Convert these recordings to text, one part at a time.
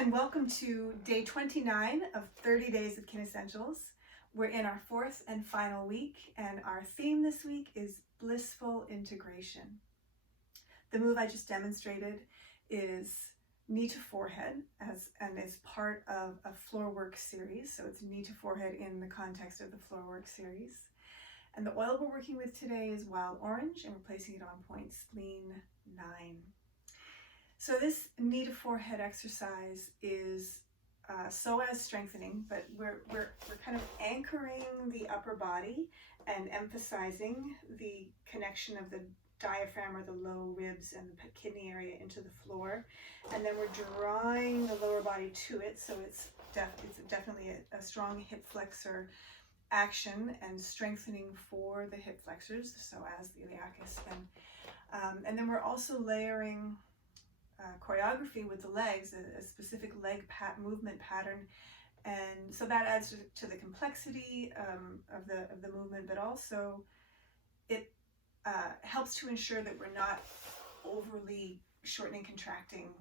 and welcome to day 29 of 30 days of KineScentials. We're in our fourth and final week, and our theme this week is blissful integration. The move I just demonstrated is knee to forehead and is part of a floorwork series. So it's knee to forehead in the context of the floorwork series. And the oil we're working with today is wild orange, and we're placing it on point spleen 9. So this knee to forehead exercise is psoas strengthening, but we're kind of anchoring the upper body and emphasizing the connection of the diaphragm or the low ribs and the kidney area into the floor, and then we're drawing the lower body to it. So it's definitely a strong hip flexor action and strengthening for the hip flexors, so as the iliacus, and then we're also layering choreography with the legs, a specific leg movement pattern, and so that adds to the complexity of the movement, but also it helps to ensure that we're not overly shortening, contracting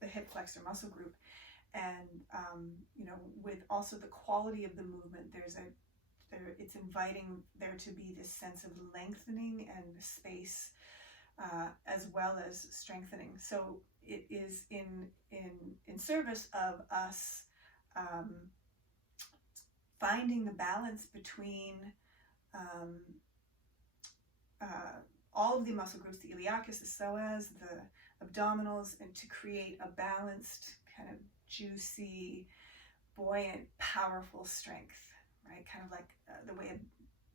the hip flexor muscle group, and with also the quality of the movement, it's inviting there to be this sense of lengthening and space, as well as strengthening. So it is in service of us finding the balance between all of the muscle groups, the iliacus, the psoas, the abdominals, and to create a balanced, kind of juicy, buoyant, powerful strength, right? Kind of like the way a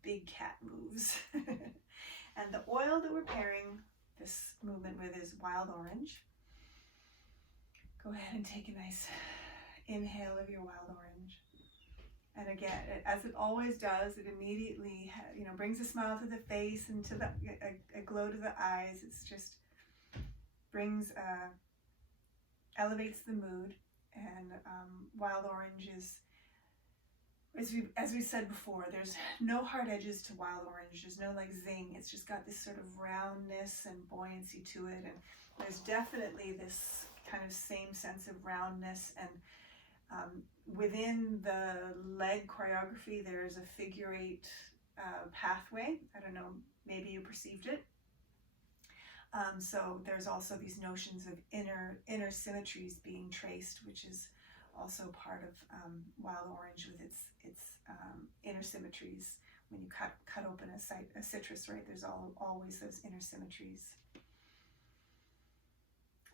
big cat moves. And the oil that we're pairing this movement with is wild orange. Go ahead and take a nice inhale of your wild orange. And again, as it always does, it immediately brings a smile to the face and to a glow to the eyes. It's just brings elevates the mood. And wild orange is, as we said before, there's no hard edges to wild orange. There's no like zing. It's just got this sort of roundness and buoyancy to it, and there's definitely this kind of same sense of roundness. And within the leg choreography, there's a figure 8 pathway. I don't know, maybe you perceived it. So there's also these notions of inner symmetries being traced, which is also part of wild orange with its inner symmetries. When you cut open a citrus, right, there's always those inner symmetries.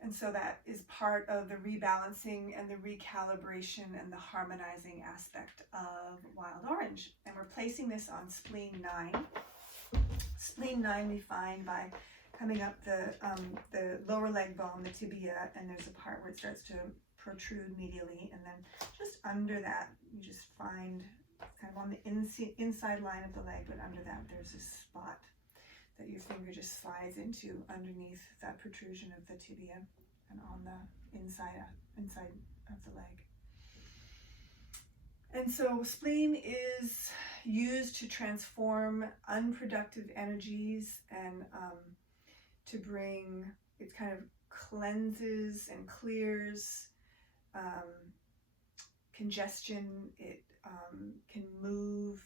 And so that is part of the rebalancing and the recalibration and the harmonizing aspect of wild orange. And we're placing this on spleen 9. Spleen 9 we find by coming up the lower leg bone, the tibia, and there's a part where it starts to protrude medially, and then just under that you just find kind of on the inside line of the leg, but under that there's this spot that your finger just slides into underneath that protrusion of the tibia and on the inside of the leg. And so spleen is used to transform unproductive energies and to bring, it kind of cleanses and clears congestion. It can move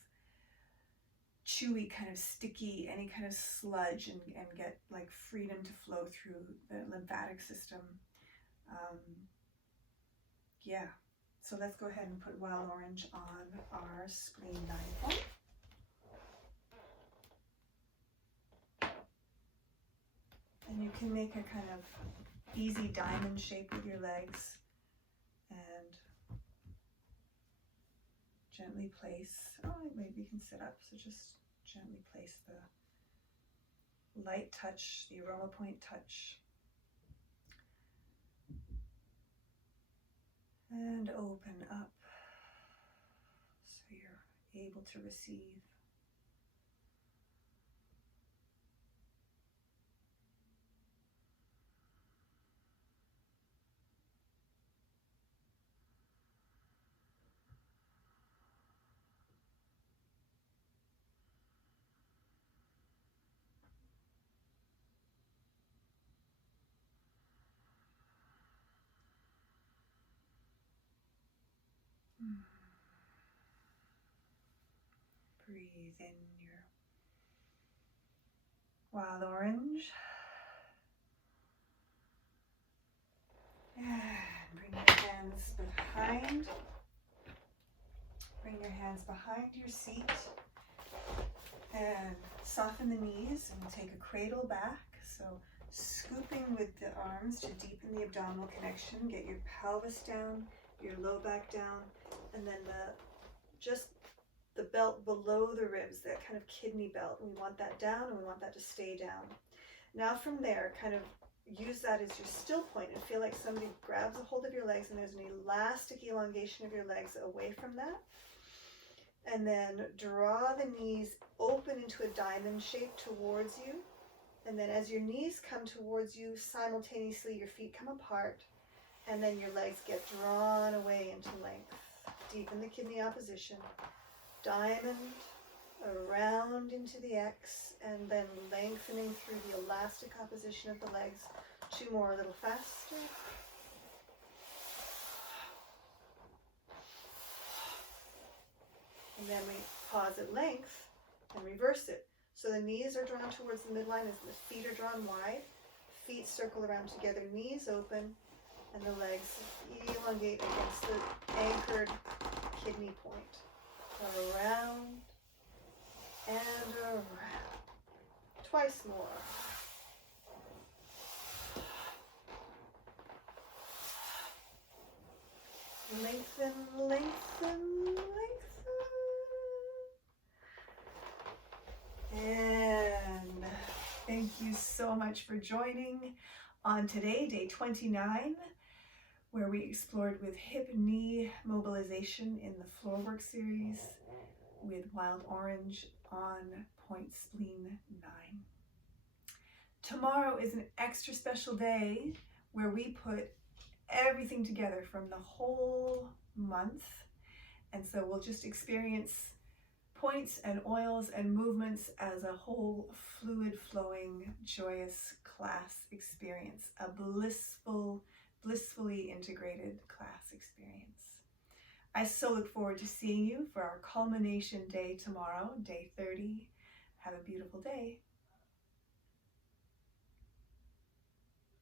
chewy, kind of sticky, any kind of sludge, and get like freedom to flow through the lymphatic system. Yeah, so let's go ahead and put wild orange on our spleen 9 point. And you can make a kind of easy diamond shape with your legs and gently place, maybe you can sit up, so just gently place the light touch, the aroma point touch, and open up so you're able to receive. breathe in your wild orange. And bring your hands behind. Bring your hands behind your seat. And soften the knees, and we'll take a cradle back. So scooping with the arms to deepen the abdominal connection. Get your pelvis down, your low back down, and then just the belt below the ribs, that kind of kidney belt. We want that down, and we want that to stay down. Now from there, kind of use that as your still point and feel like somebody grabs a hold of your legs and there's an elastic elongation of your legs away from that. And then draw the knees open into a diamond shape towards you. And then as your knees come towards you, simultaneously your feet come apart. And then your legs get drawn away into length. Deepen the kidney opposition. Diamond around into the X. And then lengthening through the elastic opposition of the legs. 2 more, a little faster. And then we pause at length and reverse it. So the knees are drawn towards the midline as the feet are drawn wide. Feet circle around together, knees open, and the legs elongate against the anchored kidney point. Around and around. Twice more. Lengthen, lengthen, lengthen. And thank you so much for joining on today, day 29, where we explored with hip knee mobilization in the floorwork series with wild orange on point spleen 9. Tomorrow is an extra special day where we put everything together from the whole month. And so we'll just experience points and oils and movements as a whole fluid flowing, joyous class experience, a blissfully integrated class experience. I so look forward to seeing you for our culmination day tomorrow, day 30. Have a beautiful day.